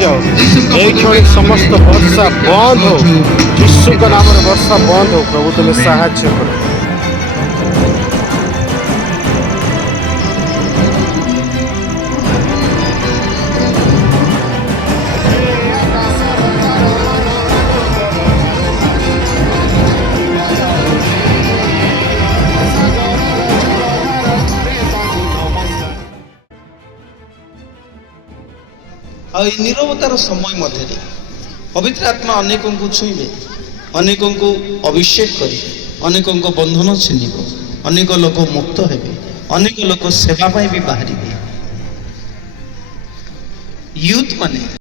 जाओ এই ক্ষণে সমস্ত বর্ষা বন্ধ হোক যিশুଙ୍କ ନାମରେ ବର୍ଷା ବନ୍ଦ ହଉ ପ୍ରଭୁ ତୁମେ ସାହାଯ୍ୟ କର। नीरवतार समय मध्य पवित्र आत्मा अनेक को छुईबे, अनेक को अभिषेक करी, अनेक बंधन छीनिब, अनेक लोक मुक्त हेबे, अनेक लोक सेवा भी बाहर यूथ माने